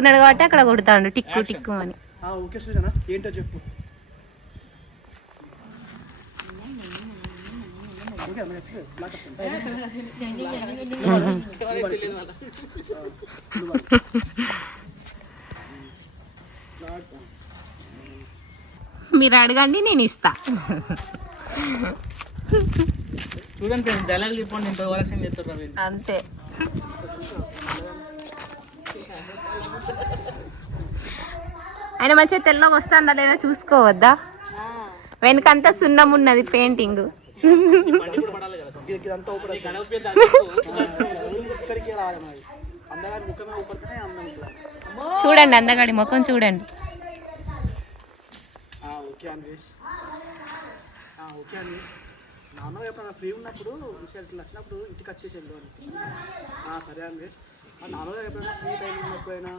ఉన్నాడు కాబట్టి అక్కడ కొడతాడు టిక్కు టిక్కు అని. ఓకే సృజన ఏంటో చెప్పు. మీరు అడగండి నేను ఇస్తా. చూడండి జలాలు చెప్పండి ఇంత ఓరక్షన్ చేస్తారు అంతే. ఆయన మంచిగా తెల్లగా వస్తాడా లేదా చూసుకోవద్దా? వెనకంతా సున్నం ఉన్నది పెయింటింగ్. చూడండి అందగాడి ముఖం చూడండి. నార్మల్గా ఎప్పుడైనా ఫ్రీ ఉన్నప్పుడు వచ్చినప్పుడు ఇంటికి వచ్చేసేది. సరే అండి. నార్మల్గా ఎప్పుడైనా ఫ్రీ టైం ఉన్నప్పుడైనా